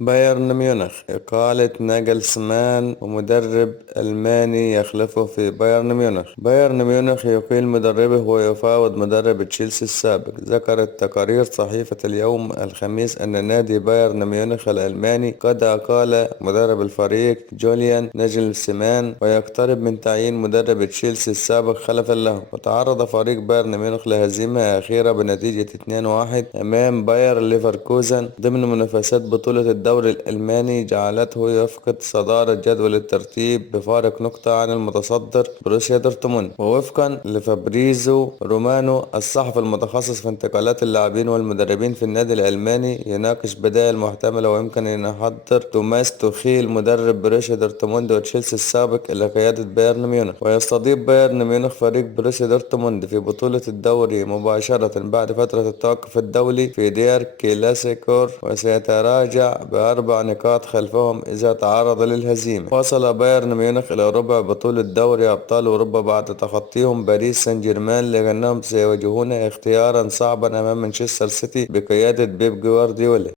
بايرن ميونخ إقالة ناجلسمان ومدرب ألماني يخلفه في بايرن ميونخ. بايرن ميونخ يقيل مدربه ويفاوض مدرب تشيلسي السابق. ذكرت تقارير صحيفة اليوم الخميس أن نادي بايرن ميونخ الألماني قد أقال مدرب الفريق جوليان ناجلسمان ويقترب من تعيين مدرب تشيلسي السابق خلفا له. وتعرض فريق بايرن ميونخ لهزيمة أخيرة بنتيجة 2-1 أمام باير ليفركوزن ضمن منافسات بطولة الدوري الألماني، جعلته يفقد صدارة جدول الترتيب بفارق نقطة عن المتصدر بروسيا دورتموند. ووفقا لفابريزو رومانو الصحفي المتخصص في انتقالات اللاعبين والمدربين في النادي الألماني، يناقش بدائل محتملة ويمكن أن يحضر توماس توخيل مدرب بروسيا دورتموند وتشيلسي السابق إلى قيادة بايرن ميونخ. ويستضيف بايرن ميونخ فريق بروسيا دورتموند في بطولة الدوري مباشرة بعد فترة التوقف الدولي في دير كلاسيكور، وسيتراجع بأربع نقاط خلفهم إذا تعرض للهزيمة. وصل بايرن ميونخ إلى ربع بطولة دوري أبطال أوروبا بعد تخطيهم باريس سان جيرمان، لأنهم سيواجهون اختيارا صعبا أمام مانشستر سيتي بقيادة بيب جوارديولا.